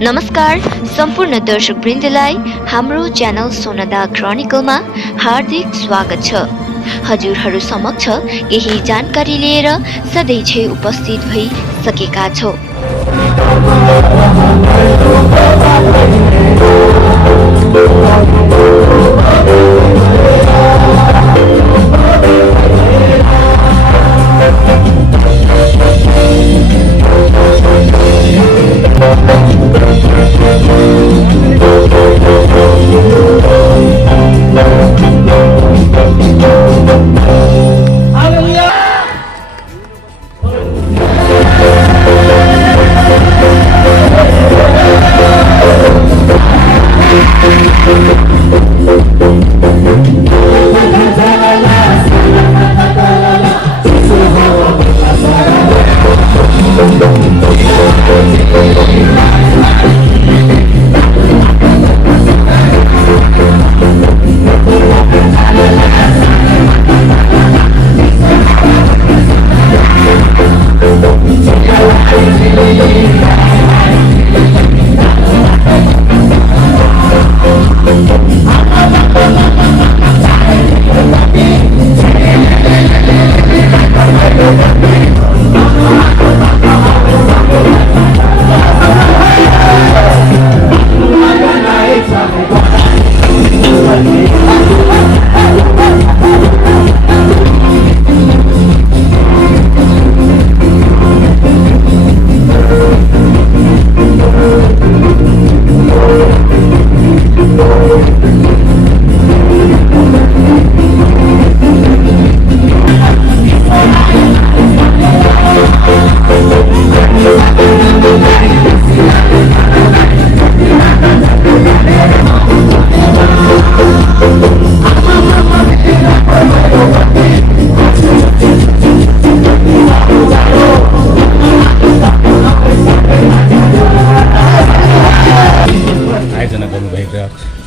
नमस्कार सम्पूर्ण दर्शकवृन्दलाई हाम्रो च्यानल सोनादा क्रोनिकलमा हार्दिक स्वागत छ। हजुरहरू समक्ष यही जानकारी लिएर सधैँझै उपस्थित भइसकेका छौँ।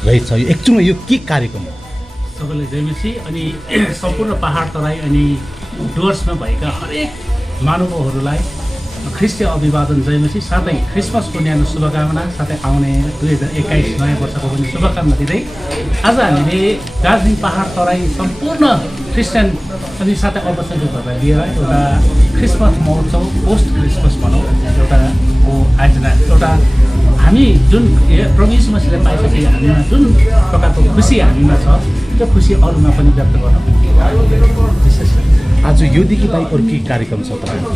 रहेछ यो एकचुटमा यो के कार्यक्रम हो? सबैलाई जयमसी अनि सम्पूर्ण पहाड तराई अनि डुवर्समा भएका हरेक महानुभावहरूलाई ख्रिस्टीय अभिवादन जयमसी, साथै क्रिसमसको न्यानो शुभकामना, साथै आउने 2021 नयाँ वर्षको पनि शुभकामना दिँदै आज हामीले दार्जिलिङ पहाड तराई सम्पूर्ण क्रिस्चियन अनि साथै अल्पसङ्ख्यकहरूलाई लिएर एउटा क्रिसमस महोत्सव पोस्ट क्रिसमस भनौँ एउटा आयोजना, एउटा हामी जुन प्रभु यीशु मसीहलाई पाइसके हामीमा जुन प्रकारको खुसी हामीमा छ त्यो खुसी अरूमा पनि व्यक्त गर्न विशेष आज योदेखि बाहेक अरू के कार्यक्रम छ तपाईँको?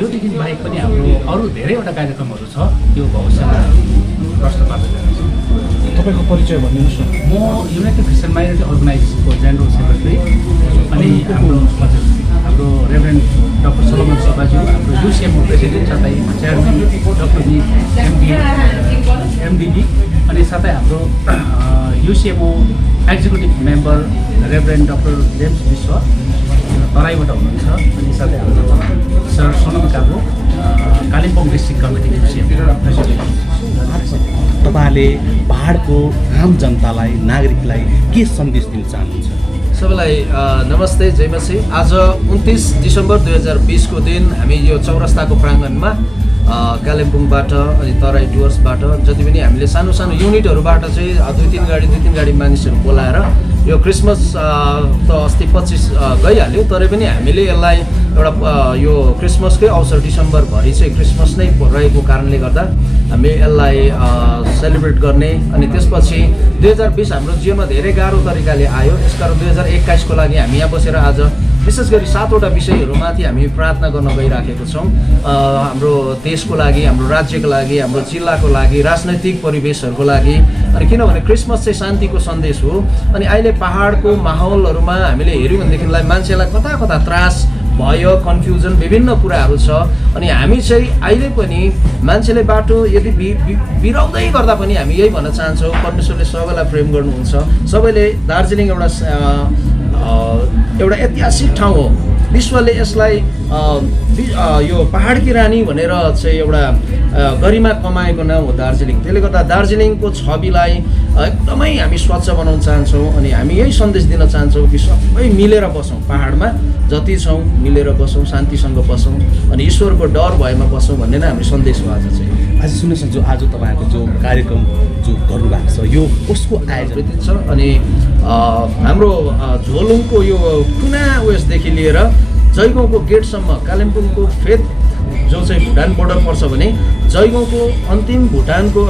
योदेखि बाहेक पनि हाम्रो अरू धेरैवटा कार्यक्रमहरू छ, त्यो भविष्यमा प्रश्न पार्दै जानेछ। तपाईँको परिचय भनिदिनुहोस् न। म युनाइटेड क्रिस्चियन माइनोरिटी अर्गनाइजेसनको जेनरल सेक्रेटरी अनि हाम्रो रेभरेन्ड डाक्टर सोलोमन सुब्बाज्यू, हाम्रो युसिएमओ प्रेसिडेन्ट, साथै चेयरम्यान डाक्टर एमडिबी अनि साथै हाम्रो UCMO executive member reverend doctor James Vishwa तराईबाट हुनुहुन्छ अनि साथै हाम्रो sir Sonam Kabo Kalimpong district committee UCMO president. तपाईँले पहाडको आम जनतालाई, नागरिकलाई के सन्देश दिन चाहनुहुन्छ? सबैलाई नमस्ते, जयमसी। आज 29 डिसेम्बर 2020 को दिन हामी यो चौरस्ताको प्राङ्गणमा कालिम्पोङबाट अनि तराई डुवर्सबाट जति पनि हामीले सानो सानो युनिटहरूबाट चाहिँ 2-3 गाडी मानिसहरू बोलाएर यो क्रिसमस त अस्ति 25 गइहाल्यो, तरै पनि हामीले यसलाई एउटा यो क्रिसमसकै अवसर डिसेम्बरभरि चाहिँ क्रिसमस नै रहेको कारणले गर्दा हामी यसलाई सेलिब्रेट गर्ने अनि त्यसपछि 2020 हाम्रो जीवनमा धेरै गाह्रो तरिकाले आयो, त्यसकारण 2021 को लागि हामी यहाँ बसेर आज विशेष गरी 7वटा विषयहरूमाथि हामी प्रार्थना गर्न गइराखेको छौँ। हाम्रो देशको लागि, हाम्रो राज्यको लागि, हाम्रो जिल्लाको लागि, राजनैतिक परिवेशहरूको लागि। अनि किनभने क्रिसमस चाहिँ शान्तिको सन्देश हो अनि अहिले पहाडको माहौलहरूमा हामीले हेऱ्यौँ भनेदेखिलाई मान्छेलाई कता कता त्रास भयो, कन्फ्युजन, विभिन्न कुराहरू छ अनि हामी चाहिँ अहिले पनि मान्छेले बाटो यदि बिराउँदै गर्दा पनि हामी यही भन्न चाहन्छौँ, परमेश्वरले सबैलाई प्रेम गर्नुहुन्छ। सबैले दार्जिलिङ एउटा ऐतिहासिक ठाउँ हो, विश्वले यसलाई यो पहाडकी रानी भनेर चाहिँ एउटा गरिमा कमाएको नाउँ हो दार्जिलिङ। त्यसले गर्दा दार्जिलिङको छविलाई एकदमै हामी स्वच्छ बनाउन चाहन्छौँ अनि हामी यही सन्देश दिन चाहन्छौँ कि सबै मिलेर बसौँ, पाहाडमा जति छौँ मिलेर बसौँ, शान्तिसँग बसौँ अनि ईश्वरको डर भएमा बसौँ भन्ने नै हाम्रो सन्देश हो आज चाहिँ। आज सुन्नुहोस् न, जो आज तपाईँहरूको जो कार्यक्रम जो गर्नुभएको छ यो कसको आयोजन छ अनि हाम्रो झोलुङको यो कुना उयसदेखि लिएर जयगाउँको गेटसम्म कालिम्पोङको फेद जो चाहिँ भुटान बोर्डर पर्छ भने जयगाउँको अन्तिम भुटानको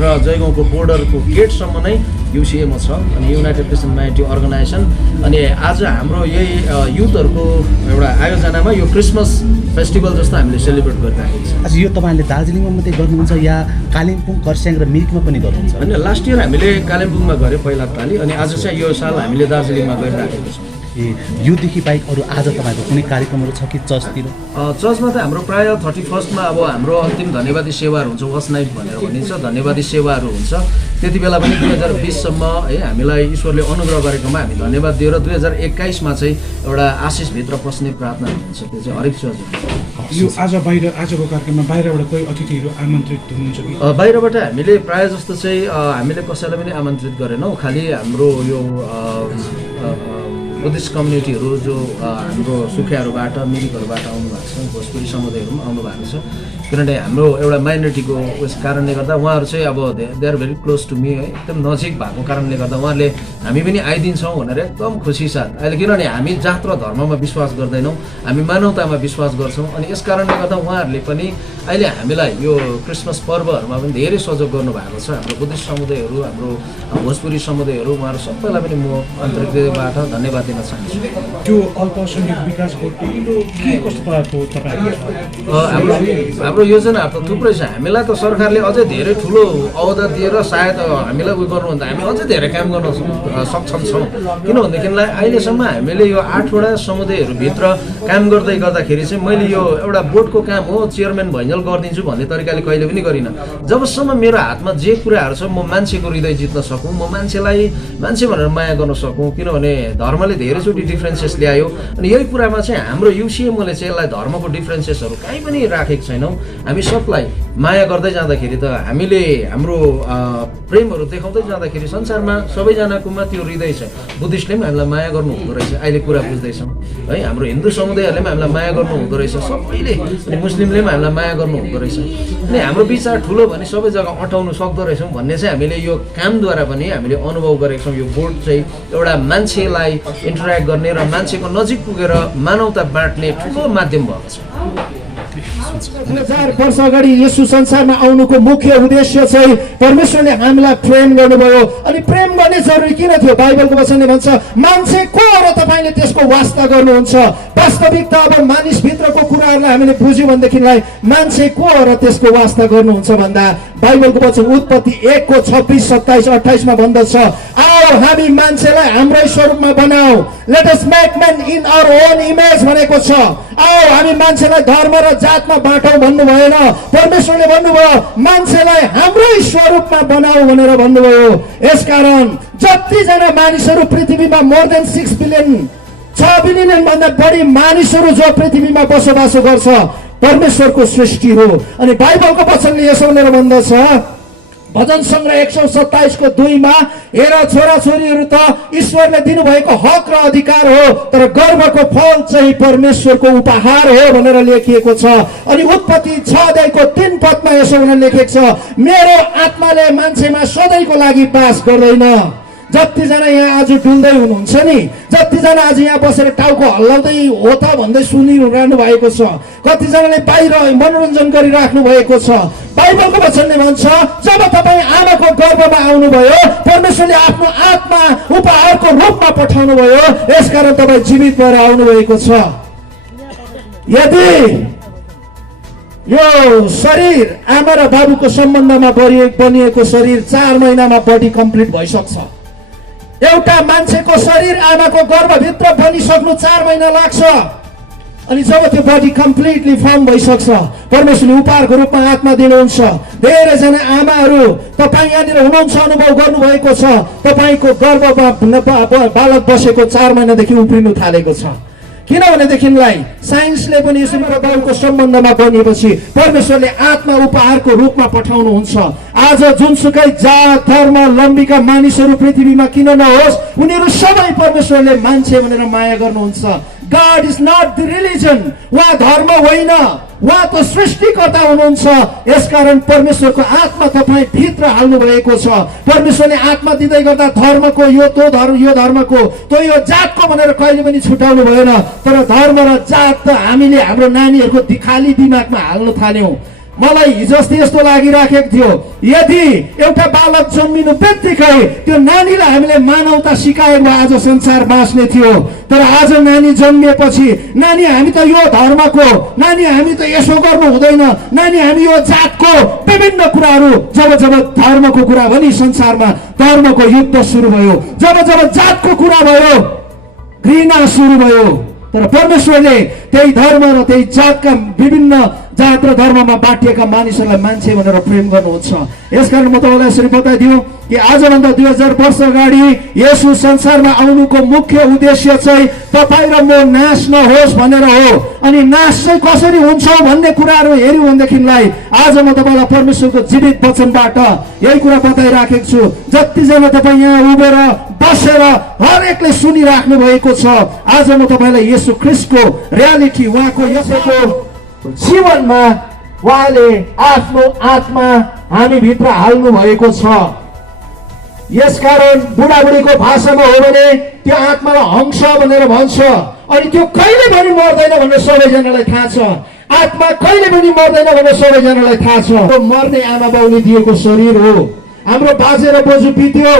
र जयगाउँको बोर्डरको गेटसम्म नै युसिएमा छ अनि युनाइटेड क्रिस्चियन ह्युम्यानिटी अर्गनाइजेसन। अनि आज हाम्रो यही युथहरूको एउटा आयोजनामा यो क्रिसमस फेस्टिभल जस्तो हामीले सेलिब्रेट गरिरहेको छ। आज यो तपाईँले दार्जिलिङमा मात्रै गर्नुहुन्छ या कालिम्पोङ, खरसाङ र मिरिकमा पनि गर्नुहुन्छ? होइन, लास्ट इयर हामीले कालिम्पोङमा गऱ्यौँ पहिला पालि अनि आज चाहिँ यो साल हामीले दार्जिलिङमा गरिराखेको छौँ। योदेखि बाहेक अरू आज तपाईँको कुनै कार्यक्रमहरू छ कि चर्चतिर? चर्चमा त हाम्रो प्रायः 31मा अब हाम्रो अन्तिम धन्यवादी सेवाहरू हुन्छ, वस नाइट भनेर भनिन्छ, धन्यवादी सेवाहरू हुन्छ। त्यति बेला पनि 2020सम्म है हामीलाई ईश्वरले अनुग्रह गरेकोमा हामी धन्यवाद दिएर 2021मा चाहिँ एउटा आशिषभित्र पस्ने प्रार्थना हुन्छ। त्यो चाहिँ हरेक चर्च यो आजको कार्यक्रममा बाहिरबाट कोही अतिथिहरू आमन्त्रित हुनुहुन्छ कि? बाहिरबाट हामीले प्रायः जस्तो चाहिँ हामीले कसैलाई पनि आमन्त्रित गरेनौँ। खालि हाम्रो यो बुद्धिस्ट कम्युनिटीहरू जो हाम्रो सुखियाहरूबाट मिरिकहरूबाट आउनु भएको छ, भोजपुरी समुदायहरू पनि आउनु भएको छ। किनभने हाम्रो एउटा माइनोरिटीको उस कारणले गर्दा उहाँहरू चाहिँ अब they are very close to me है, एकदम नजिक भएको कारणले गर्दा उहाँहरूले हामी पनि आइदिन्छौँ भनेर एकदम खुसी साथ अहिले, किनभने हामी जात र धर्ममा विश्वास गर्दैनौँ, हामी मानवतामा विश्वास गर्छौँ। अनि यस कारणले गर्दा उहाँहरूले पनि अहिले हामीलाई यो क्रिसमस पर्वहरूमा पनि धेरै सहयोग गर्नुभएको छ। हाम्रो बुद्धिस्ट समुदायहरू, हाम्रो भोजपुरी समुदायहरू, उहाँहरू सबैलाई पनि म अन्तर्गतबाट धन्यवाद दिन चाहन्छु। त्यो अल्पसंख्यक विकास बोर्डको के कस्तो प्रकारको हाम्रो योजनाहरू त थुप्रै छ। हामीलाई त सरकारले अझै धेरै ठुलो अवधा दिएर सायद हामीलाई उयो गर्नुभन्दा हामी अझै धेरै काम गर्न सक्षम छौँ। किनभनेदेखिलाई अहिलेसम्म हामीले यो 8वटा समुदायहरूभित्र काम गर्दै गर्दाखेरि चाहिँ मैले यो एउटा बोर्डको काम हो चेयरम्यान भइन्जेल गरिदिन्छु भन्ने तरिकाले कहिले पनि गरिनँ। जबसम्म मेरो हातमा जे कुराहरू छ म मान्छेको हृदय जित्न सकौँ, म मान्छेलाई मान्छे भनेर माया गर्न सकौँ, किनभने धर्मले धेरैचोटि डिफ्रेन्सेस ल्यायो अनि यही कुरामा चाहिँ हाम्रो युसिएमओले चाहिँ यसलाई धर्मको डिफ्रेन्सेसहरू कहीँ पनि राखेको छैनौँ। हामी सबलाई माया गर्दै जाँदाखेरि त हामीले हाम्रो प्रेमहरू देखाउँदै जाँदाखेरि संसारमा सबैजनाकोमा त्यो हृदय छ। बुद्धिस्टले पनि हामीलाई माया गर्नु हुँदो रहेछ, अहिले कुरा बुझ्दैछौँ है। हाम्रो हिन्दू समुदायहरूले पनि हामीलाई माया गर्नु हुँदो रहेछ सबैले, अनि मुस्लिमले पनि हामीलाई माया गर्नु हुँदो रहेछ। अनि हाम्रो विचार ठुलो भने सबै जग्गा अँटाउनु सक्दो रहेछौँ भन्ने चाहिँ हामीले यो कामद्वारा पनि हामीले अनुभव गरेको छौँ। यो बोर्ड चाहिँ एउटा मान्छेलाई इन्टरेक्ट गर्ने र मान्छेको नजिक पुगेर मानवता बाँड्ने ठुलो माध्यम भएको छ। 2000 वर्ष अगाडि यसु संसारमा आउनुको मुख्य उद्देश्य चाहिँ परमेश्वरले हामीलाई प्रेम गर्नुभयो। अनि प्रेम गर्ने जरुरी किन थियो? बाइबलको वचनले भन्छ मान्छे को हो र तपाईँले त्यसको वास्ता गर्नुहुन्छ। वास्तविकता अब मानिसभित्रको कुराहरूलाई हामीले बुझ्यौँ भनेदेखिलाई मान्छे को हो र त्यसको वास्ता गर्नुहुन्छ भन्दा बाइबलको वचन उत्पत्ति 1:26-27-28मा भन्दछ आओ हामी मान्छेलाई हाम्रै स्वरूपमा बनाऊ, let us make man in our own image भनेको छ। आओ हामी मान्छेलाई धर्म र जातमा बाँटौँ भन्नु भएन, परमेश्वरले भन्नुभयो मान्छेलाई हाम्रै स्वरूपमा बनाऊ भनेर भन्नुभयो। यसकारण जतिजना मानिसहरू पृथ्वीमा मोर देन 6 बिलियन 6 बिलियन भन्दा बढी मानिसहरू जो पृथ्वीमा बसोबासो गर्छ परमेश्वरको सृष्टि हो। अनि बाइबलको वचनले यसो भनेर भन्दछ भजन सङ्ग्रह 127:2 हेर छोराछोरीहरू त ईश्वरले दिनुभएको हक र अधिकार हो, तर गर्वको फल चाहिँ परमेश्वरको उपहार हो भनेर लेखिएको छ। अनि उत्पत्ति 6:3 यसो भनेर लेखिएको छ मेरो आत्माले मान्छेमा सधैँको लागि बास गर्दैन। जतिजना यहाँ आज डुल्दै हुनुहुन्छ नि, जतिजना आज यहाँ बसेर टाउको हल्लाउँदै हो त भन्दै सुनिरहनु भएको छ, कतिजनाले बाहिर मनोरञ्जन गरिराख्नु भएको छ। बाइबलको वचनले भन्छ जब तपाईँ आमाको गर्भमा आउनुभयो परमेश्वरले आफ्नो आत्मा उपहारको रूपमा पठाउनु भयो, यसकारण तपाईँ जीवित भएर आउनुभएको छ। यदि यो शरीर आमा र बाबुको सम्बन्धमा बनिएको शरीर 4 महिनामा बडी कम्प्लिट भइसक्छ। एउटा मान्छेको शरीर आमाको गर्भभित्र बनिसक्नु 4 महिना लाग्छ। अनि जब त्यो बडी कम्प्लिटली फर्म भइसक्छ परमेश्वरले उपहारको रूपमा आत्मा दिनुहुन्छ। धेरैजना आमाहरू तपाईँ यहाँनिर हुनुहुन्छ, अनुभव गर्नुभएको छ, तपाईँको गर्भमा बालक बसेको 4 महिनादेखि उफ्रिनु थालेको छ। किनभनेदेखिलाई साइन्सले पनि यसो र बाउको सम्बन्धमा बनिएपछि परमेश्वरले आत्मा उपहारको रूपमा पठाउनुहुन्छ। आज जुनसुकै जात धर्म लम्बीका मानिसहरू पृथ्वीमा किन नहोस्, उनीहरू सबै परमेश्वरले मान्छे भनेर माया गर्नुहुन्छ। God is not the religion, उहाँ धर्म होइन, उहाँ त सृष्टिकर्ता हुनुहुन्छ। यसकारण परमेश्वरको आत्मा तपाईँ भित्र हाल्नु भएको छ। परमेश्वरले आत्मा दिँदै गर्दा धर्मको यो धर्मको त यो जातको भनेर कहिले पनि छुटाउनु भएन। तर धर्म र जात त हामीले हाम्रो नानीहरूको खाली दिमागमा हाल्न थाल्यौँ। मलाई हिजो अस्ति यस्तो लागिराखेको थियो, यदि एउटा बालक जन्मिनु बित्तिकै त्यो नानीलाई हामीले मानवता सिकाए भए आज संसार बाँच्ने थियो। तर आज नानी जन्मिएपछि नानी हामी त यो धर्मको, नानी हामी त यसो गर्नु हुँदैन, नानी हामी यो जातको, विभिन्न कुराहरू जब जब धर्मको कुरा पनि संसारमा धर्मको युद्ध सुरु भयो, जब जब जातको कुरा भयो घृणा सुरु भयो। तर परमेश्वरले त्यही धर्म र त्यही जातका विभिन्न जात र धर्ममा बाटिएका मानिसहरूलाई मान्छे भनेर प्रेम गर्नुहुन्छ। यसकारण म तपाईँलाई यसरी बताइदिउँ कि आजभन्दा 2000 वर्ष अगाडि येशू संसारमा आउनुको मुख्य उद्देश्य चाहिँ तपाईँ र म नाश नहोस् भनेर हो। अनि नाश चाहिँ कसरी हुन्छ भन्ने कुराहरू हेऱ्यौँ भनेदेखिलाई आज म तपाईँलाई परमेश्वरको जीवित वचनबाट यही कुरा बताइराखेको छु। जतिजना तपाईँ यहाँ उभिएर बसेर हरेकले सुनिराख्नु भएको छ, आज म तपाईँलाई येशू ख्रीष्टको रियालिटी, उहाँको यसैको जीवनमा उहाँले आफ्नो आत्मा हामी भित्र हाल्नु भएको छ। यसकारण बुढाबुढीको भाषामा हो भने त्यो आत्मालाई हंस भनेर भन्छ। अनि त्यो कहिले पनि मर्दैन भनेर सबैजनालाई थाहा छ। आत्मा कहिले पनि मर्दैन भनेर सबैजनालाई थाहा छ। मर्ने आमा बाउले दिएको शरीर हो, हाम्रो बाजे र बोजू बित्यो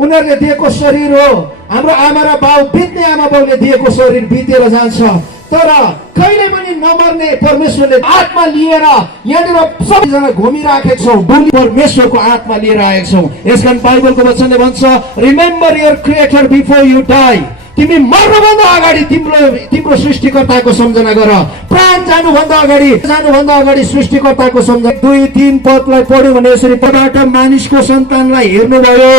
उनीहरूले दिएको शरीर हो, हाम्रो आमा र बाउ बित्ने आमा बाउले दिएको शरीर बितेर जान्छ। तर कहिले पनि नमर्ने परमेश्वरले आत्मा लिएर यहाँनिर सबैजना घुमिराखेका छौँ, डुली परमेश्वरको आत्मा लिएर आएका छौँ। यसकारण बाइबलको वचनले भन्छ, remember your creator before you die. तिमी मर्नुभन्दा अगाडि तिम्रो सृष्टिकर्ताको सम्झना गर। प्राण जानुभन्दा अगाडि सृष्टिकर्ताको सम्झना। 2-3 पदलाई पढ्यो भने यसरी, पबाट मानिसको सन्तानलाई हेर्नुभयो।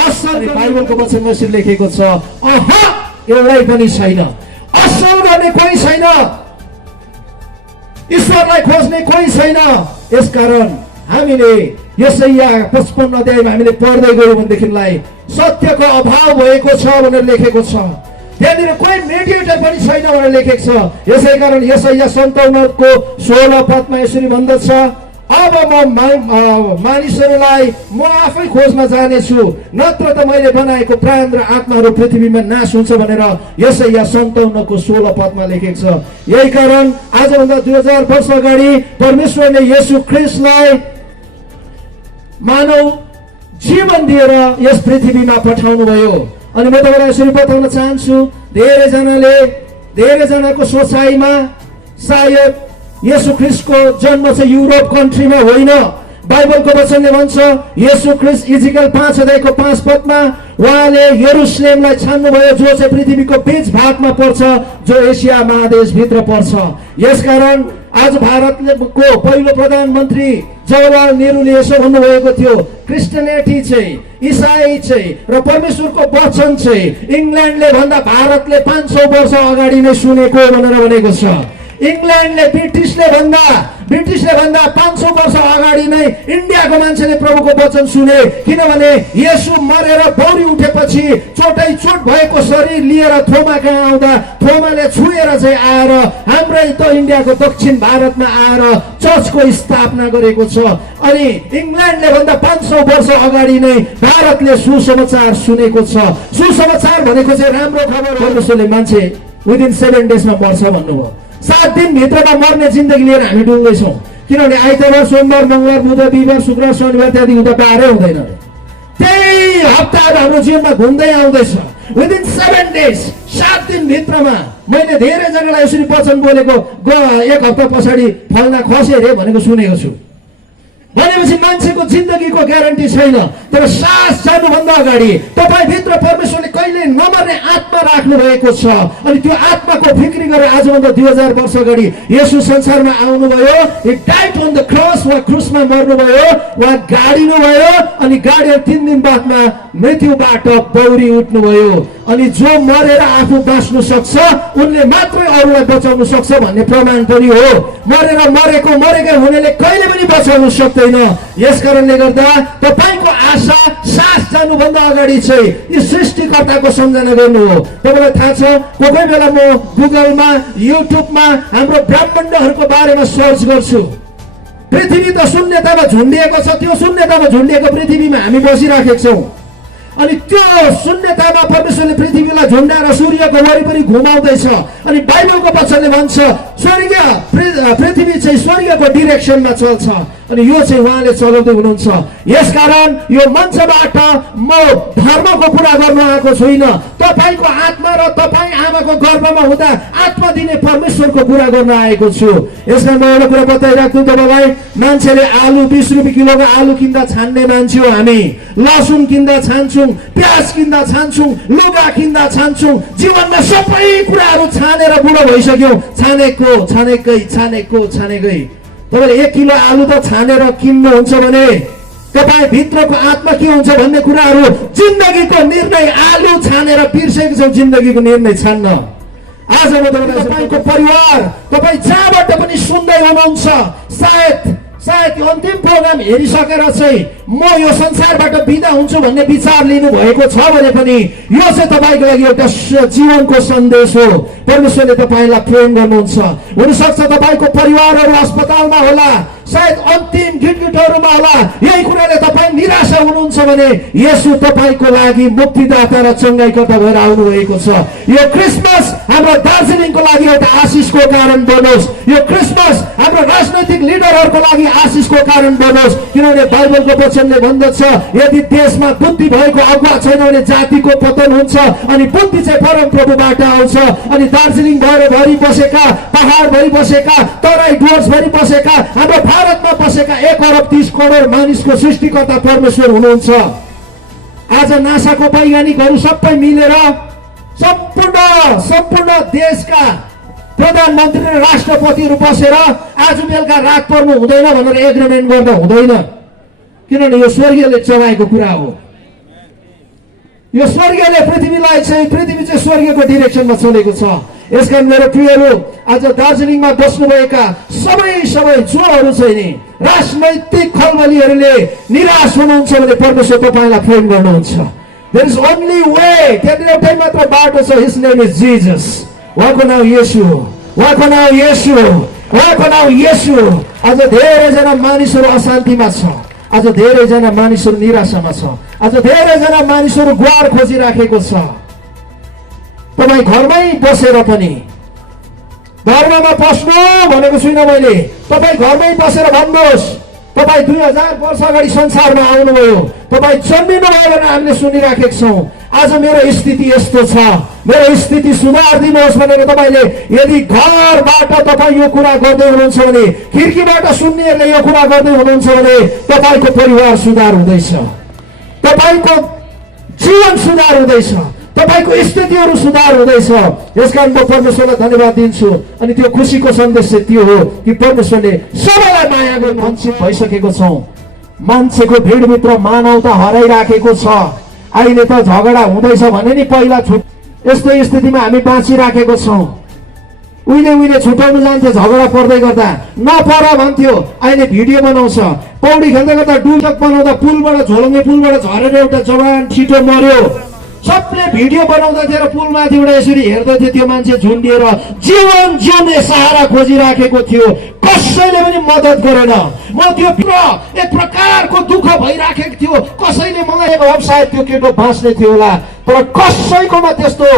असल बाइबलको वचनमा यसरी लेखेको छ, एउटै पनि छैन, असल गर्ने कोही छैन, ईश्वरलाई खोज्ने कोही छैन। यसकारण हामीले यशाया 55 अध्यायमा हामीले पढ्दै गयौँ भनेदेखिलाई सत्यको अभाव भएको छ भनेर लेखेको छ। त्यहाँनिर कोही मेडिएटर पनि छैन भनेर लेखेको छ। यसै कारण यशाया 57 को 16 पदमा यसरी भन्दछ, अब म मानिसहरूलाई म आफै खोज्न जानेछु, नत्र त मैले बनाएको प्राण र आत्माहरू पृथ्वीमा नाश हुन्छ भनेर यशाया 57 को 16 पदमा लेखेको छ। यही कारण आजभन्दा 2000 वर्ष अगाडि परमेश्वरले येशू ख्रीष्टलाई मानव जीवन दिएर यस पृथ्वीमा पठाउनु भयो। अनि म तपाईँलाई यसरी बताउन चाहन्छु, धेरैजनाको सोचाइमा सायद येशू ख्रीष्टको जन्म चाहिँ युरोप कन्ट्रीमा होइन। बाइबलको वचनले भन्छ, येशू ख्रीष्ट इजिकल 5 अध्यायको 5 पदमा उहाँले यरुशलेमलाई छान्नुभयो, जो चाहिँ पृथ्वीको बीच भागमा पर्छ, जो एसिया महादेशभित्र पर्छ। यसकारण आज भारतको पहिलो प्रधानमन्त्री जवाहरलाल नेहरूले यसो भन्नुभएको थियो, क्रिस्चियनिटी चाहिँ, इसाई चाहिँ र परमेश्वरको वचन चाहिँ इङ्ल्यान्डले भन्दा भारतले 500 वर्ष अगाडि नै सुनेको भनेर भनेको छ। इङ्ल्यान्डले ब्रिटिसले भन्दा 500 वर्ष अगाडि नै इन्डियाको मान्छेले प्रभुको वचन सुने। किनभने येशू मरेर बौरी उठेपछि चोटै चोट भएको शरीर लिएर थोमा कहाँ आउँदा थोमाले छुएर चाहिँ आएर हाम्रै त इन्डियाको दक्षिण भारतमा आएर चर्चको स्थापना गरेको छ। अनि इङ्ल्यान्डले भन्दा 500 वर्ष अगाडि नै भारतले सुसमाचार सुनेको छ। सुसमाचार भनेको चाहिँ राम्रो खबर। परमेश्वरले मान्छे विदिन 7 डेजमा मर्छ भन्नुभयो। 7 दिनभित्रमा मर्ने जिन्दगी लिएर हामी डुल्दैछौँ। किनभने आइतबार, सोमबार, मङ्गलबार, बुधबार, बिहिबार, शुक्रबार, शनिबार त्यहाँदेखि उता बाह्रै हुँदैन। त्यही हप्ताहरू हाम्रो जीवनमा घुम्दै आउँदैछ। विदिन 7 डेज, 7 दिनभित्रमा मैले धेरैजनालाई यसरी वचन बोलेको, 1 हप्ता पछाडि फल्ना खसे अरे भनेको सुनेको छु। भनेपछि मान्छेको जिन्दगीको ग्यारेन्टी छैन। तर सास जानुभन्दा अगाडि तपाईँभित्र परमेश्वरले कहिले नमर्ने आत्मा राख्नु भएको छ। अनि त्यो आत्माको फिक्री गरेर आजभन्दा 2000 वर्ष अगाडि येशू संसारमा आउनुभयो। He died on the cross, उहाँ क्रुसमा मर्नुभयो, उहाँ गाडिनुभयो। अनि गाडेर 3 दिन बादमा मृत्युबाट बौरी उठ्नुभयो अनि जो मरेर आफू बाँच्नु सक्छ उनले मात्रै अरूलाई बचाउन सक्छ भन्ने प्रमाण पनि हो। मरेकै हुनेले कहिले पनि बचाउन सक्दैन। यसकारणले गर्दा तपाईको आशा सास जानुभन्दा अगाडि चाहिँ यी सृष्टिकर्ताको सम्झना गर्नु हो। तपाईलाई थाहा छ कोही बेला म गुगलमा युट्युबमा हाम्रो ब्रह्माण्डहरूको बारेमा सर्च गर्छु। पृथ्वी त शून्यतामा झुन्डिएको छ, त्यो शून्यतामा झुन्डिएको पृथ्वीमा हामी बसिराखेका छौँ अनि त्यो शून्यतामा परमेश्वरले पृथ्वीलाई झुन्डाएर सूर्यको वरिपरि घुमाउँदैछ अनि बाइबलको वचनले भन्छ पृथ्वी चाहिँ स्वर्गको डिरेक्सनमा चल्छ अनि यो चाहिँ उहाँले चलाउँदै हुनुहुन्छ। यसकारण यो मञ्चबाट म धर्मको कुरा गर्न आएको छैन, तपाईको आत्मा र तपाईँ आमाको गर्भमा हुँदा आत्मा दिने परमेश्वरको कुरा गर्न आएको छु। यसमा म एउटा कुरा बताइराख्छु तपाईँलाई, मान्छेले आलु 20 रुपियाँ किलोको आलु किन्दा छान्ने मान्छे हो हामी। लसुन किन्दा छान्छौँ, प्याज किन्दा छान्छौँ, लुगा किन्दा छान्छौँ, जीवनमा सबै कुराहरू छानेर बुढो भइसक्यौँ। छानेकै तपाईले 1 किलो आलु त छानेर किन्नुहुन्छ भने तपाईँ भित्रको आत्मा के हुन्छ भन्ने कुराहरू जिन्दगीको निर्णय आलु छानेर बिर्सेको छौँ, जिन्दगीको निर्णय छान्न। आज म तपाईको परिवार तपाईँ जहाँबाट पनि सुन्दै हुनुहुन्छ, सायद यो अन्तिम प्रोग्राम हेरिसकेर चाहिँ म यो संसारबाट बिदा हुन्छु भन्ने विचार लिनु भएको छ भने पनि यो चाहिँ तपाईँको लागि एउटा जीवनको सन्देश हो। परमेश्वरले तपाईँलाई प्रेम गर्नुहुन्छ। हुनसक्छ तपाईँको परिवारहरू अस्पतालमा होला, सायद अन्तिम गिटगिटहरूमा होला, यही कुराले तपाईँ निराशा हुनुहुन्छ भने येशू तपाईँको लागि मुक्तिदाता र चङ्गाइकर्ता भएर आउनु भएको छ। यो क्रिसमस हाम्रो दार्जिलिङको लागि एउटा आशिषको कारण बनोस्। यो क्रिसमस हाम्रो राजनैतिक लिडरहरूको लागि आशिषको कारण बनोस्। किनभने बाइबलको वचनले भन्दछ यदि देशमा बुद्धि भएको अगुवा छैन भने जातिको पतन हुन्छ अनि बुद्धि चाहिँ परमप्रभुबाट आउँछ। अनि दार्जिलिङ भरि बसेका, पहाड भरि बसेका, तराई डुवर्स भरि बसेका, हाम्रो भारतमा बसेका 1 अरब 30 करोड मानिसको सृष्टिकर्ता परमेश्वर हुनुहुन्छ। आज नासाको वैज्ञानिकहरू सबै मिलेर सम्पूर्ण देशका प्रधानमन्त्री र राष्ट्रपतिहरू बसेर आज बेलुका रात पर्नु हुँदैन भनेर एग्रिमेन्ट गर्दा हुँदैन। किनभने यो स्वर्गीयले चलाएको कुरा हो। यो स्वर्गीयले पृथ्वी चाहिँ स्वर्गीयको डिरेक्सनमा चलेको छ। यसकारण मेरो प्रियहरू, आज दार्जिलिङमा बस्नुभएका सबै जोहरू चाहिँ नि राजनैतिक खलबलीहरूले निराश हुनुहुन्छ भने परमेश्वर तपाईँलाई प्रेम गर्नुहुन्छ। देयर इज ओन्ली वे, त्यहाँनिर एउटै मात्र बाटो छ। हिज नेम इज जीसस। उहाँको नाम येशू हो। आज धेरैजना मानिसहरू अशान्तिमा छ, आज धेरैजना मानिसहरू निराशामा छ, आज धेरैजना मानिसहरू गुहार खोजिराखेको छ। तपाईँ घरमै बसेर पनि धर्ममा पस्नु भनेको छुइनँ मैले, तपाईँ घरमै बसेर भन्नुहोस् तपाईँ 2000 वर्ष अगाडि संसारमा आउनुभयो, तपाईँ जन्मिनु भयो भनेर हामीले सुनिराखेका छौँ। आज मेरो स्थिति यस्तो छ, मेरो स्थिति सुधार दिनुहोस् भनेर तपाईँले यदि घरबाट तपाईँ यो कुरा गर्दै हुनुहुन्छ भने, खिड्कीबाट सुन्नेहरूले यो कुरा गर्दै हुनुहुन्छ भने तपाईँको परिवार सुधार हुँदैछ, तपाईँको जीवन सुधार हुँदैछ, तपाईको स्थितिहरू सुधार हुँदैछ। यसकारण म परमेश्वरलाई धन्यवाद दिन्छु। अनि त्यो खुसीको सन्देश चाहिँ त्यो हो कि परमेश्वरले सबैलाई माया गर्न वञ्चित भइसकेको छौँ। मान्छेको भिडभित्र मानवता हराइराखेको छ। अहिले त झगडा हुँदैछ भने नि पहिला यस्तो स्थितिमा हामी बाँचिराखेको छौँ। उहिले छुटाउनु जान्थ्यो झगडा पर्दै गर्दा, नपर भन्थ्यो, अहिले भिडियो बनाउँछ। पौडी खेल्दै गर्दा डुबक बनाउँदा पुलबाट झोलङ्गे पुलबाट झरेर एउटा जवान छिटो मर्यो। सबले भिडियो बनाउँदै थियो र पुलमाथिबाट यसरी हेर्दै थियो, त्यो मान्छे झुन्डिएर जीवन जिउने सहारा खोजिराखेको थियो, कसैले पनि मद्दत गरेन। म त्यो एक प्रकारको दुःख भइराखेको थियो, कसैले मलाई सायद त्यो केटो बाँच्ने थियो होला, तर कसैकोमा त्यस्तो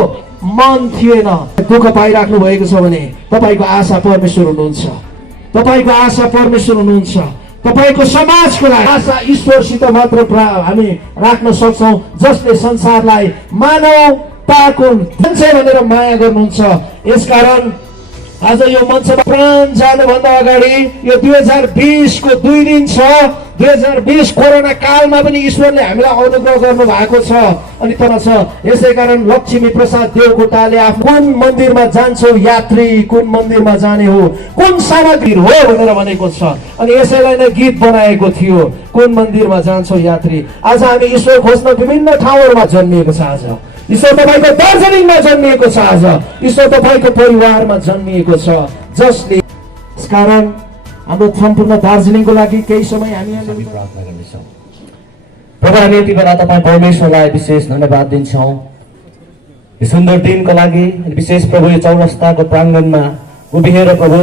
मन थिएन। दुःख पाइराख्नु भएको छ भने तपाईँको आशा परमेश्वर हुनुहुन्छ, तपाईँको आशा परमेश्वर हुनुहुन्छ। तपाईको समाजको लागि आशा ईश्वरसित मात्र हामी राख्न सक्छौँ, जसले संसारलाई मानवताको मान्छे भनेर माया गर्नुहुन्छ। यसकारण आज यो मञ्चमा प्राण जानुभन्दा अगाडि यो 2020 को 2 दिन छ। 2020 कोरोना कालमा पनि ईश्वरले हामीलाई अनुग्रह गर्नु भएको छ। अनि तर छ यसै कारण लक्ष्मी प्रसाद देवकोटाले कुन मन्दिरमा जान्छौ यात्री, कुन मन्दिरमा जाने हो, कुन सामग्री हो भनेर भनेको छ। अनि यसैलाई नै गीत बनाएको थियो, कुन मन्दिरमा जान्छौ यात्री। आज हामी ईश्वर खोज्न विभिन्न ठाउँहरूमा जन्मिएको छ। आज ईश्वर तपाईँको दार्जिलिङमा जन्मिएको छ। आज ईश्वर तपाईँको परिवारमा जन्मिएको छ, जसले कारण हाम्रो सम्पूर्ण दार्जिलिङको लागि केही समय हामी प्रार्थना गर्नेछौँ। प्रभु, हामी यति बेला तपाईँ परमेश्वरलाई विशेष धन्यवाद दिन्छौँ यो सुन्दर दिनको लागि। विशेष प्रभु यो चौरस्ताको प्राङ्गणमा उभिएर प्रभु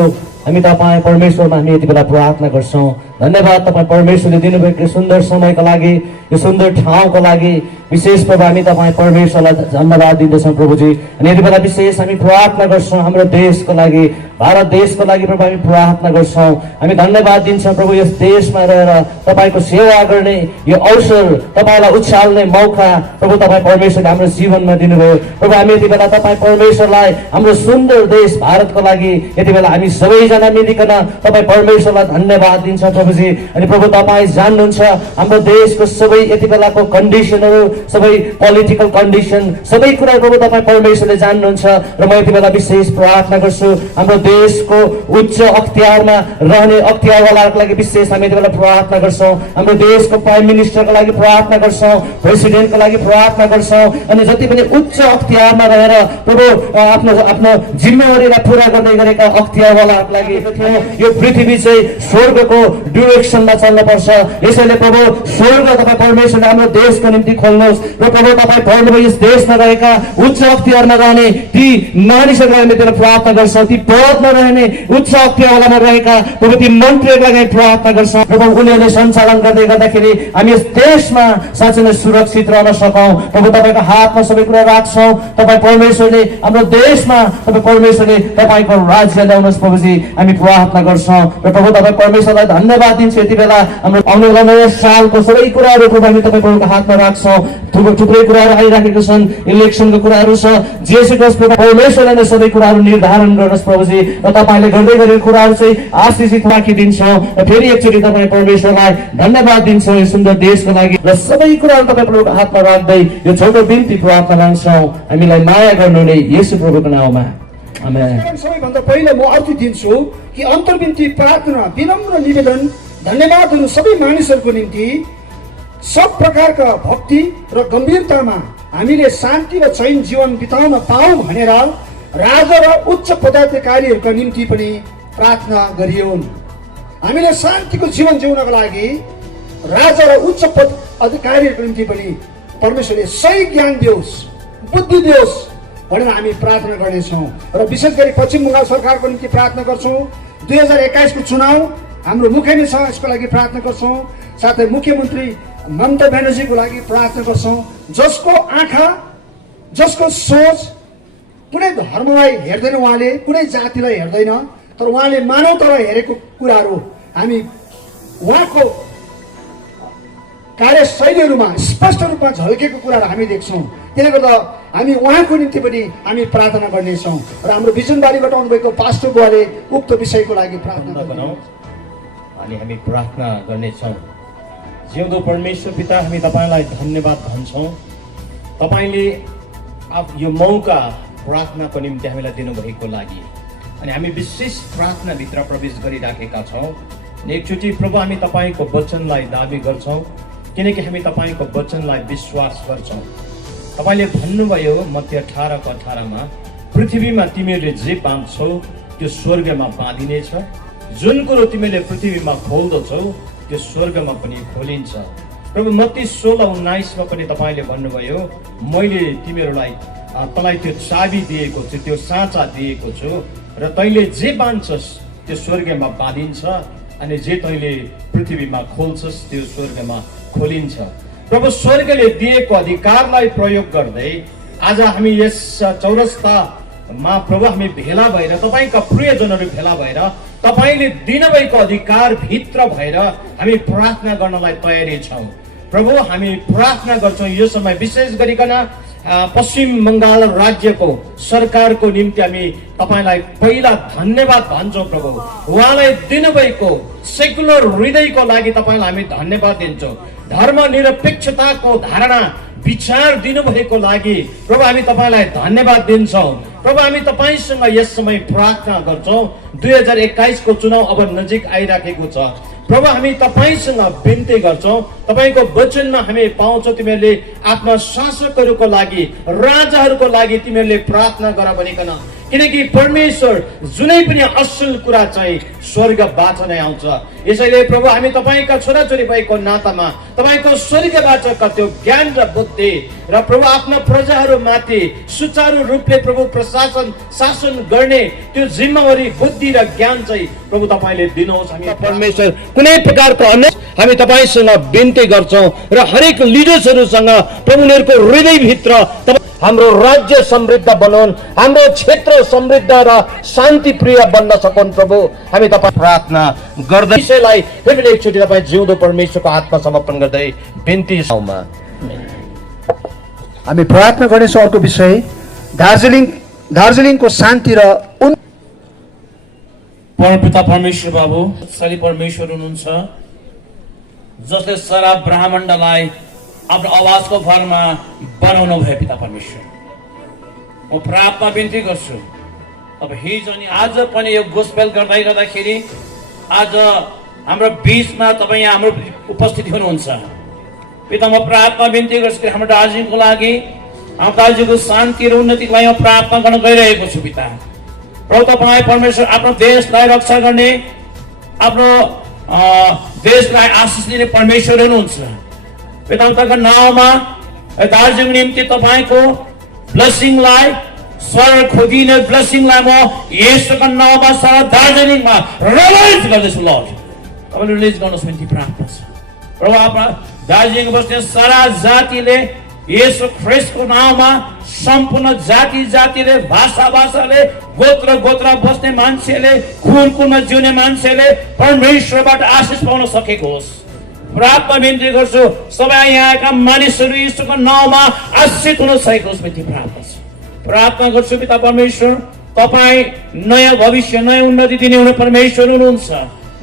हामी तपाईँ परमेश्वरमा हामी यति बेला प्रार्थना गर्छौँ। धन्यवाद तपाईँ परमेश्वरले दिनुभएको यो सुन्दर समयको लागि, यो सुन्दर ठाउँको लागि। विशेष प्रभु हामी तपाईँ परमेश्वरलाई धन्यवाद दिँदछौँ प्रभुजी। अनि यति बेला विशेष हामी प्रार्थना गर्छौँ हाम्रो देशको लागि, भारत देशको लागि प्रभु हामी प्रार्थना गर्छौँ। हामी धन्यवाद दिन्छौँ प्रभु यस देशमा रहेर तपाईँको सेवा गर्ने यो अवसर, तपाईँलाई उछाल्ने मौका प्रभु तपाईँ परमेश्वरले हाम्रो जीवनमा दिनुभयो। प्रभु हामी यति बेला तपाईँ परमेश्वरलाई हाम्रो सुन्दर देश भारतको लागि यति बेला हामी सबैजना मिलिकन तपाईँ परमेश्वरलाई धन्यवाद दिन्छौँ प्रभुजी। अनि प्रभु तपाईँ जान्नुहुन्छ हाम्रो देशको सबै यति बेलाको कन्डिसनहरू, सबै पोलिटिकल कन्डिसन, सबै कुरा प्रभु तपाईँ परमेश्वरले जान्नुहुन्छ। र म यति बेला विशेष प्रार्थना गर्छु हाम्रो देशको उच्च अख्तियारमा रहने अख्तियारवालाहरूको लागि विशेष हामी यति बेला प्रार्थना गर्छौँ। हाम्रो देशको प्राइम मिनिस्टरको लागि प्रार्थना गर्छौँ, प्रेसिडेन्टको लागि प्रार्थना गर्छौँ। अनि जति पनि उच्च अख्तियारमा रहेर प्रभु आफ्नो आफ्नो जिम्मेवारीलाई पुरा गर्दै गरेका अख्तियारवालाहरूको लागि यो पृथ्वी चाहिँ स्वर्गको डिरेक्सनमा चल्नुपर्छ। यसैले प्रभु स्वर्ग तपाईँ परमेश्वरले हाम्रो देशको निम्ति खोल्नुहोस्। र प्रभु तपाईँ भन्नुभयो यस देशमा रहेका उच्च अख्तियारमा रहने ती मानिसहरूलाई हामी त्यहाँ प्रार्थना गर्छौँ, ती पदमा रहने उच्च अख्तियारवालामा रहेका प्रभु ती मन्त्रीहरूलाई हामी प्रार्थना गर्छौँ। प्रभु उनीहरूले सञ्चालन गर्दै गर्दाखेरि हामी यस देशमा साँच्चै नै सुरक्षित रहन सकौँ। प्रभु तपाईँको हातमा सबै कुरा राख्छौँ। तपाईँ परमेश्वरले हाम्रो देशमा तपाईँ परमेश्वरले तपाईँको राज्य ल्याउनुहोस् प्रभुजी, हामी प्रार्थना गर्छौँ। र प्रभु तपाईँ परमेश्वरलाई धन्यवाद दिन्छु। यति बेला हाम्रो आउने वाला नयाँ सालको सबै कुराहरू प्रभु हामी तपाईँ प्रभुको हातमा राख्छौँ। थुप्रै कुराहरू आइराखेको छन्, इलेक्सनको कुराहरू छ, जेसुकै परमेश्वरले नै सबै कुराहरू निर्धारण गर्नुहोस् प्रभुजी। र तपाईँले गर्दै गरेको कुराहरू चाहिँ आशिषित राखिदिन्छौँ। र फेरि एकचोटि तपाईँ परमेश्वरलाई धन्यवाद दिन्छौँ यो सुन्दर देशको लागि। र सबै कुराहरू तपाईँ प्रभुको हातमा राख्दै यो छोटो बिन्ती प्रार्थना राख्छौँ हामीलाई माया गर्नुहुने येशू प्रभुको नाउँमा, आमेन। सबैभन्दा पहिला म अर्थी दिन्छु कि अन्तर्विन्ती प्रार्थना, विनम्र निवेदन, धन्यवादहरू सबै मानिसहरूको निम्ति सब प्रकारका भक्ति र गम्भीरतामा हामीले शान्ति र चैन जीवन बिताउन पाऊँ भनेर राजा र उच्च पदाधिकारीहरूका निम्ति पनि प्रार्थना गरियोन्। हामीले शान्तिको जीवन जिउनको लागि राजा र उच्च पद अधिकारीहरूको निम्ति पनि परमेश्वरले सही ज्ञान दियोस्, बुद्धि दियोस् भनेर हामी प्रार्थना गर्नेछौँ। र विशेष गरी पश्चिम बङ्गाल सरकारको निम्ति प्रार्थना गर्छौँ। 2021 को चुनाव हाम्रो मुख्य नै छ, यसको लागि प्रार्थना गर्छौँ। साथै मुख्यमन्त्री ममता ब्यानर्जीको लागि प्रार्थना गर्छौँ, जसको आँखा, जसको सोच कुनै धर्मलाई हेर्दैन, उहाँले कुनै जातिलाई हेर्दैन, तर उहाँले मानवतालाई हेरेको कुराहरू हामी उहाँको कार्यशैलीहरूमा स्पष्ट रूपमा झल्केको कुराहरू हामी देख्छौँ। त्यसले गर्दा हामी उहाँको निम्ति पनि हामी प्रार्थना गर्नेछौँ। र हाम्रो भिजनबारीबाट आउनुभएको पास्टर बुवाले उक्त विषयको लागि प्रार्थना गरौँ अनि हामी प्रार्थना गर्नेछौँ। जिउँदो परमेश्वर पिता, हामी तपाईँलाई धन्यवाद भन्छौँ। तपाईँले यो मौका प्रार्थनाको निम्ति हामीलाई दिनुभएको लागि। अनि हामी विशेष प्रार्थनाभित्र प्रवेश गरिराखेका छौँ। अनि एकचोटि प्रभु हामी तपाईँको वचनलाई दाबी गर्छौँ, किनकि हामी तपाईँको वचनलाई विश्वास गर्छौँ। तपाईँले भन्नुभयो मत्ती 18:18 पृथ्वीमा तिमीहरूले जे बाँध्छौ त्यो स्वर्गमा बाँधिनेछ, जुन कुरो तिमीले पृथ्वीमा खोल्दछौ त्यो स्वर्गमा पनि खोलिन्छ। प्रभु मत्ती 16:19 पनि तपाईँले भन्नुभयो मैले तिमीहरूलाई तँलाई त्यो चाबी दिएको छु, त्यो साँचा दिएको छु, र तैँले जे बाँध्छस् त्यो स्वर्गमा बाँधिन्छ, अनि जे तैँले पृथ्वीमा खोल्छस् त्यो स्वर्गमा खोलिन्छ। प्रभु स्वर्गले दिएको अधिकारलाई प्रयोग गर्दै आज हामी यस चौरस्तामा प्रभु हामी भेला भएर, तपाईँका प्रियजनहरू भेला भएर तपाईँले दिनुभएको अधिकार भित्र भएर हामी प्रार्थना गर्नलाई तयारी छौँ। प्रभु हामी प्रार्थना गर्छौँ यो समय विशेष गरिकन पश्चिम बङ्गाल राज्यको सरकारको निम्ति हामी तपाईँलाई पहिला धन्यवाद भन्छौँ प्रभु। उहाँलाई दिनुभएको सेकुलर हृदयको लागि तपाईँलाई हामी धन्यवाद दिन्छौँ। धर्मनिरपेक्षताको धारणा विचार दिनुभएको लागि प्रभु हामी तपाईँलाई धन्यवाद दिन्छौँ। प्रभु हामी तपाईँसँग यस समय प्रार्थना गर्छौँ। 2021 को चुनाव अब नजिक आइराखेको छ प्रभु, हामी तपाईँसँग बिन्ती गर्छौँ। तपाईँको वचनमा हामी पाउँछौँ तिमीहरूले आफ्ना शासकहरूको लागि, राजाहरूको लागि तिमीहरूले प्रार्थना गर भनिकन, किनकि परमेश्वर जुनै पनि असल कुरा चाहिँ स्वर्गबाट नै आउँछ। यसैले प्रभु हामी तपाईँका छोराछोरी भएको नातामा तपाईँको स्वर्गबाट त्यो ज्ञान र बुद्धि र प्रभु आफ्ना प्रजाहरूमाथि सुचारू रूपले प्रभु प्रशासन शासन गर्ने त्यो जिम्मेवारी बुद्धि र ज्ञान चाहिँ प्रभु तपाईँले दिनुहोस्। हामी परमेश्वर कुनै प्रकारको अन्य हामी तपाईँसँग बिन्ती गर्छौँ र हरेक लिडर्सहरूसँग प्रभु उनीहरूको हृदयभित्र हाम्रो राज्य समृद्ध बनोन्, हाम्रो क्षेत्र समृद्ध र शान्ति प्रिय बन्न सकुन्। प्रभु हामी तपाईँ प्रार्थना गर्दै विषयलाई फेरि एकचोटि तपाईँ जिउँदो परमेश्वरको हातमा समर्पण गर्दै बिन्ती छौँमा हामी प्रार्थना गर्नेछौँ। अर्को विषय दार्जिलिङको शान्ति र परमपिता परमेश्वर बाबु शक्तिशाली परमेश्वर हुनुहुन्छ, जसले सारा ब्रह्माण्डलाई आफ्नो आवाजको भरमा बनाउनु भयो। पिता परमेश्वर, म प्रार्थना बिन्ती गर्छु अब हिजो अनि आज पनि यो गोस्पेल गर्दाखेरि आज हाम्रो बीचमा तपाईँ यहाँ हाम्रो उपस्थिति हुनुहुन्छ। पिता म प्रार्थना बिन्ती गर्छु कि हाम्रो दार्जिलिङको लागि, हाम्रो दार्जिलिङको शान्ति र उन्नतिको लागि म प्रार्थना गर्न गइरहेको छु। पिता प्रभु तपाईँ परमेश्वर आफ्नो देशलाई रक्षा गर्ने, आफ्नो देशलाई आशिष दिने परमेश्वर हुनुहुन्छ। पिताको नाउँमा दार्जिलिङ निम्ति तपाईँको ब्लेसिङलाई, स्वर खोदिने ब्लेसिङलाई म येशूको नाउँमा सारा दार्जिलिङमा रिलिज गर्दैछु। लर्ड तपाईँले रिलिज गर्नुहोस् बिन्ती प्रार्थना छ। प्रभु आफ्ना दार्जिलिङ बस्ने सारा जातिले येशू ख्रिस्टको नाउँमा सम्पूर्ण जातिले भाषाले गोत्र बस्ने मान्छेले खुनमा जिउने मान्छेले परमेश्वरबाट आशिष पाउन सकेको होस्। प्रार्थना बिन्ती गर्छु सबै यहाँका मानिसहरू यीशुको नाउँमा आशिष हुन सकेको होस्। बिन्ती प्रार्थना छ। प्रार्थना गर्छु पिता परमेश्वर तपाईँ नयाँ भविष्य, नयाँ उन्नति दिने हुने परमेश्वर हुनुहुन्छ।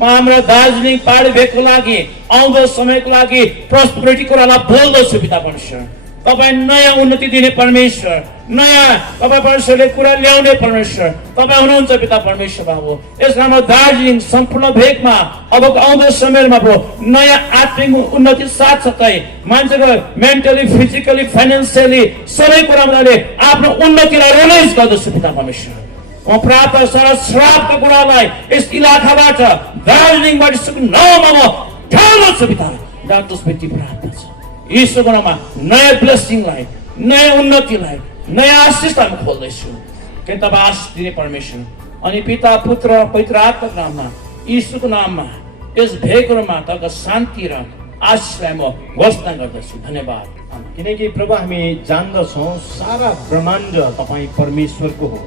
म हाम्रो दार्जिलिङ पहाडी भेगको लागि, आउँदो समयको लागि प्रस्पेरिटी कुरालाई बोल्दछु। पिता परमेश्वर तपाईँ नयाँ उन्नति दिने परमेश्वर, नयाँ तपाईँ परमेश्वरले कुरा ल्याउने परमेश्वर तपाईँ हुनुहुन्छ। पिता परमेश्वर बाबु यस हाम्रो दार्जिलिङ सम्पूर्ण भेगमा अबको आउँदो समयमा नयाँ आत्मिक उन्नति साथसाथै मान्छेको मेन्टली, फिजिकली, फाइनेन्सियली सबै कुरामा आफ्नो उन्नतिलाई रिलिज गर्दछु। पिता परमेश्वर म प्रार्थना सारा श्रापको कुरालाई यस इलाकाबाट दार्जिलिङबाट नाउँमा म ढाल्दछु। पिता जान्दोस् बिन्ती प्रार्थना छ। यीशुको नाममा नयाँ ब्लेसिङलाई, नयाँ उन्नतिलाई, नयाँ आशिषलाई म खोल्दैछु कि तपाईँ आशिष दिने परमेश्वर अनि पिता पुत्र पवित्र आत्माको नाममा यीशुको नाममा यस भेगहरूमा तपाईँको शान्ति र आशिषलाई म घोषणा गर्दछु। धन्यवाद। किनकि प्रभु हामी जान्दछौँ सारा ब्रह्माण्ड तपाईँ परमेश्वरको हो।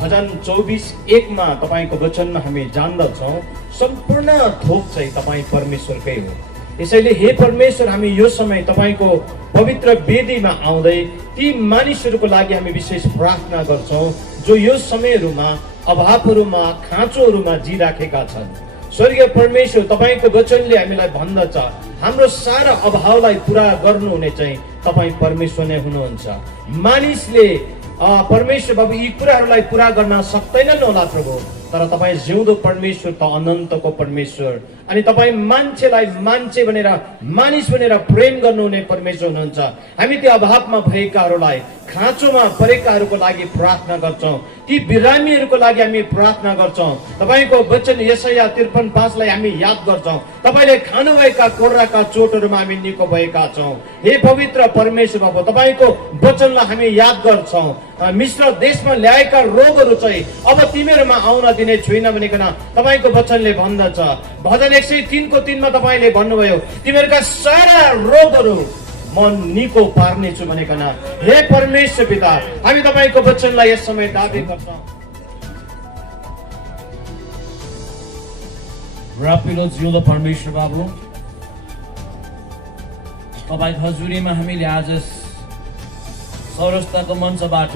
भजन 24:1 मा तपाईँको वचनमा हामी जान्दछौँ सम्पूर्ण थोक चाहिँ तपाईँ परमेश्वरकै हो। यसैले हे परमेश्वर हामी यो समय तपाईँको पवित्र वेदीमा आउँदै ती मानिसहरूको लागि हामी विशेष प्रार्थना गर्छौँ जो यो समयहरूमा अभावहरूमा खाँचोहरूमा जिराखेका छन्। स्वर्गीय परमेश्वर तपाईँको वचनले हामीलाई भन्दछ हाम्रो सारा अभावलाई पुरा गर्नुहुने चाहिँ तपाईँ परमेश्वर नै हुनुहुन्छ। मानिसले परमेश्वर बाबु यी कुराहरूलाई पुरा गर्न सक्दैनन् होला प्रभु, तर तपाईँ जिउँदो परमेश्वर त अनन्तको परमेश्वर अनि तपाईँ मान्छेलाई मान्छे भनेर मानिस भनेर प्रेम गर्नुहुने परमेश्वर हुनुहुन्छ। हामी त्यो अभावमा भएकाहरूलाई, खाँचोमा परेकाहरूको लागि प्रार्थना गर्छौँ। ती बिरामीहरूको लागि हामी प्रार्थना गर्छौँ। तपाईँको वचन यशाया 53:5 लाई हामी याद गर्छौँ। तपाईँले खानुभएका कोर्राका चोटहरूमा हामी निको भएका छौँ। हे पवित्र परमेश्वर बाबु तपाईँको वचनलाई हामी याद गर्छौँ। मिश्र देशमा ल्याएका रोगहरू चाहिँ अब तिमीहरूमा आउन दिने छुइन भनिकन तपाईँको वचनले भन्दछ। भजन 103:3 मा तपाईँले भन्नुभयो तिमीहरूका सारा रोगहरू म निको पार्नेछु भनिकन। हे परमेश्वर पिता हामी तपाईँको वचनलाई यस समय दाबी गर्छौँ। रापिलो जिउँदो परमेश्वर बाबु तपाईँको हजुरीमा हामीले आज चौरस्ताको मञ्चबाट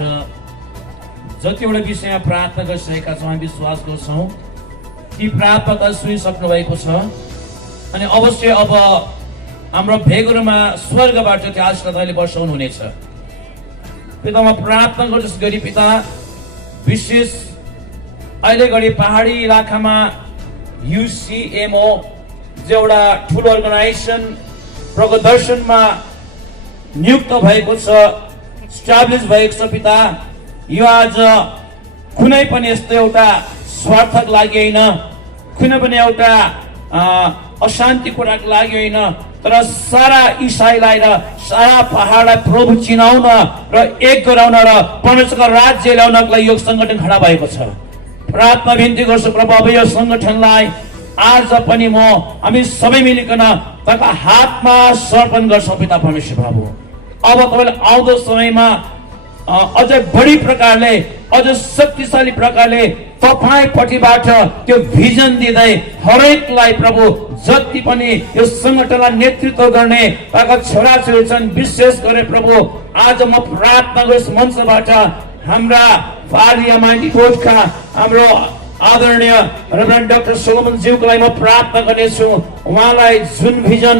जतिवटा विषयमा प्रार्थना गरिसकेका छौँ हामी विश्वास गर्छौँ ती प्रार्थना सुनिसक्नु भएको छ अनि अवश्य अब हाम्रो भेगहरूमा स्वर्गबाट त्यो आशीर्वाद वर्षाउनु हुनेछ। पितामा प्रार्थना गर्छु गरी पिता विशेष अहिले घडी पहाडी इलाकामा UCMO जो एउटा ठुलो अर्गनाइजेसन प्रगदर्शनमा नियुक्त भएको छ, स्टाब्लिस भएको छ पिता। यो आज कुनै पनि यस्तो एउटा स्वार्थक लागि होइन, कुनै पनि एउटा अशान्ति कुराको लागि होइन, तर सारा इसाईलाई र सारा पहाडलाई प्रभु चिनाउन र एक गराउन र परमेश्वरको राज्य ल्याउनको लागि यो सङ्गठन खडा भएको छ। प्रार्थना बिन्ती गर्छु प्रभु अब यो सङ्गठनलाई आज पनि हामी सबै मिलिकन तपाईँको हातमा समर्पण गर्छौँ पिता परमेश्वर प्रभु। अब तपाईँले आउँदो समयमा अझ बढी प्रकारले अझ शक्तिशाली प्रकारले तपाईँपट्टिबाट त्यो भिजन दिँदै हरेकलाई प्रभु जति पनि यो सङ्गठनलाई नेतृत्व गर्ने तपाईँका छोराछोरी छन् विशेष गरे प्रभु आज म प्रार्थना गर्छु मञ्चबाट हाम्रा पार्लियामेन्ट कोर्टका हाम्रो आदरणीय रेभरेन्ड डाक्टर सोलोमन ज्यूको लागि म प्रार्थना गर्नेछु। उहाँलाई जुन भिजन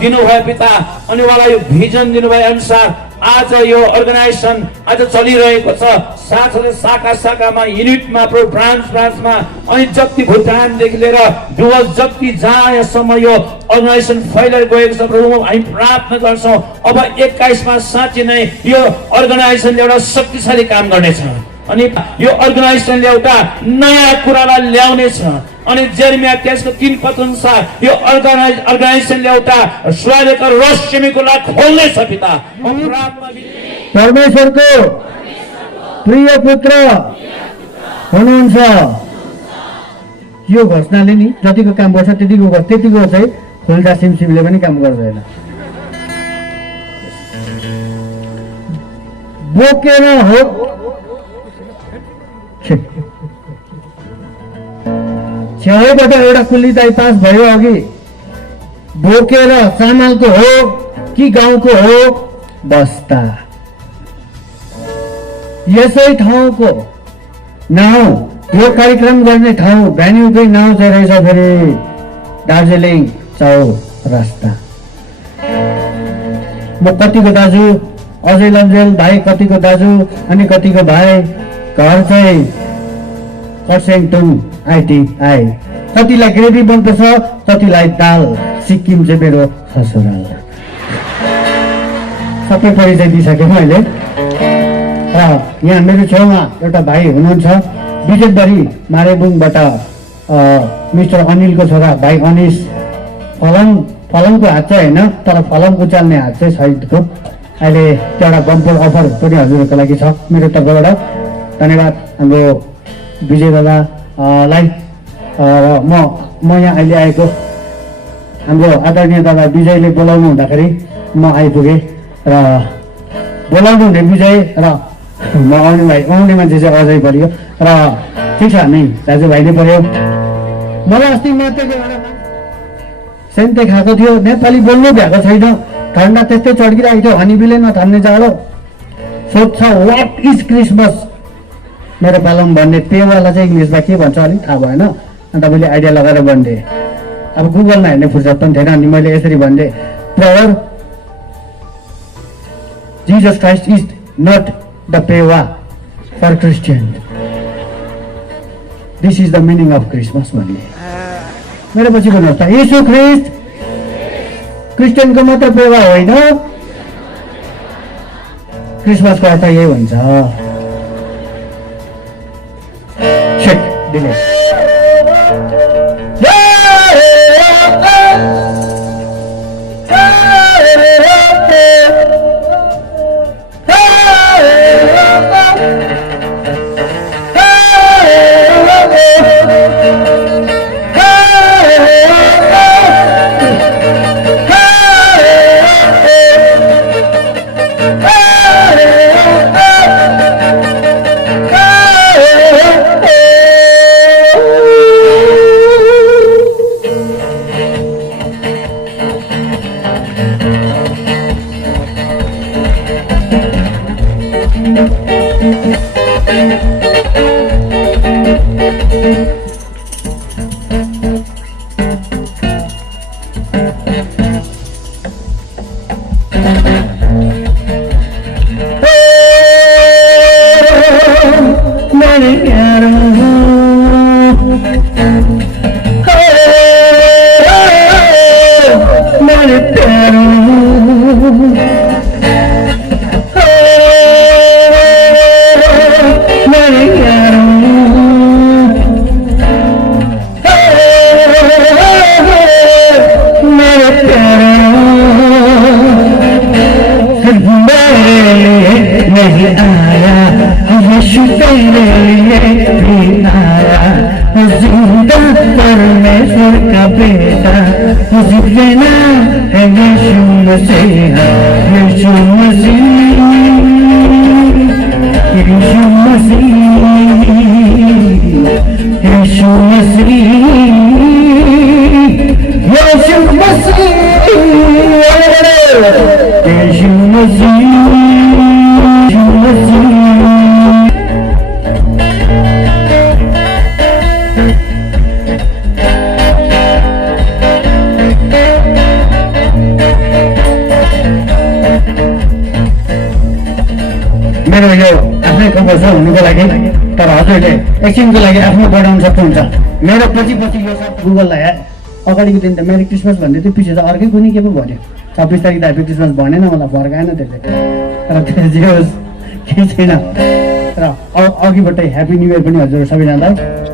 दिनुभयो पिता अनि उहाँलाई यो भिजन दिनुभयो अनुसार आज यो अर्गनाइजेसन आज चलिरहेको छ। साथसाथै शाखा शाखामा युनिटमा ब्रान्चमा अनि जति भुटानदेखि लिएर डुवर्स जति जहाँसम्म यो अर्गनाइजेसन फैलिएर गएको छ प्रभु हामी प्रार्थना गर्छौँ अब 21मा साँच्चै नै यो अर्गनाइजेसनले एउटा शक्तिशाली काम गर्नेछ अनि यो अर्गनाइजेसनले एउटा नयाँ कुरालाई ल्याउनेछ अनि जेरेमिया 23को 3 पद अनुसार यो अर्गनाइजेसनले एउटा स्वर्गको रहस्यमय कुरा खोल्नेछ पिता। परमेश्वरको प्रिय पुत्र हुनुहुन्छ यो घोषणाले नि जतिको काम गर्छ त्यतिको चाहिँ खोल्दा सिमसिमले पनि काम गर्दैन। बोकेर हो छेउबाट एउटा कुल्ली दाइ पास भयो अघि बोकेर चामलको हो कि गाउँको हो बस्ता यसै ठाउँको नाउँ यो कार्यक्रम गर्ने ठाउँ भेन्यूकै नाउँ चाहिँ रहेछ फेरि दार्जिलिङ चौरस्ता। म कतिको दाजु अजय लम्जेल भाइ कतिको दाजु अनि कतिको भाइ घर चाहिँ खरसाङ ITI कतिलाई ग्रेभी मनपर्छ कतिलाई दाल सिक्किम चाहिँ मेरो ससुराल सबै परिचय दिइसकेँ मैले। यहाँ मेरो छेउमा एउटा भाइ हुनुहुन्छ विजेतबारी मारेबुङबाट मिस्टर अनिलको छोरा भाइ अनिस फलमको हात चाहिँ होइन तर फलम उचाल्ने हात चाहिँ सहितको अहिले एउटा बम्पर अफर पनि हजुरहरूको लागि छ मेरो तर्फबाट धन्यवाद। हाम्रो विजय दादालाई म यहाँ अहिले आएको हाम्रो आदरणीय दादा विजयले बोलाउनु हुँदाखेरि म आइपुगेँ र बोलाउनु हुने विजय र म आउने मान्छे चाहिँ अझै पऱ्यो र ठिक छ नै दाजुभाइ नै पऱ्यो। मलाई अस्ति मात्रै सेन्ते खाएको थियो नेपाली बोल्नु भ्याएको छैन ठन्डा त्यस्तै चड्किरहेको थियो हनीबिले नथान्ने जाडो सोध्छ वाट इज क्रिसमस मेरो पालम भन्ने पेवाला चाहिँ इङ्ग्लिसमा के भन्छ अलिक थाहा भएन अनि तपाईँले आइडिया लगाएर भन्थे अब गुगलमा हेर्ने फुर्सद पनि थिएन अनि मैले यसरी भन्थे prayer Jesus Christ is not the पेवा for Christian this is the meaning of Christmas भन्ने मेरो पछि भन्नुहोस् त येशू ख्रिस्ट क्रिस्चियनको मात्र पेवा होइन क्रिसमसको अर्थ यही हुन्छ। दिनेश मेरे प्यारों मेरे प्यारों मेरे प्यारों मेरे प्यारों मेरे लिए नहीं आया यीशु तेरे लिए भी आया जिंदा परमेश्वर का बेटा जिंदा है यीशु मसीह यीशु मसीह यीशु मसीह यीशु मसीह यीशु मसीह यीशु मसीह यीशु मसीह मेरो यो आफ्नै कम्पोजर हुनुको लागि तर हजुरले एकछिनको लागि आफ्नो बढाउन सक्नुहुन्छ मेरो पछि यो सब गुगललाई अगाडिको दिन त मेरी क्रिसमस भन्दै थियो पछि त अर्कै कुनै के पो भन्यो 26 तारिक त ह्याप्पी क्रिसमस भनेन मलाई फर्काएन त्यसले तर त्यो जे होस् केही छैन र अघिबाटै ह्याप्पी न्यु इयर पनि हजुर सबैजनालाई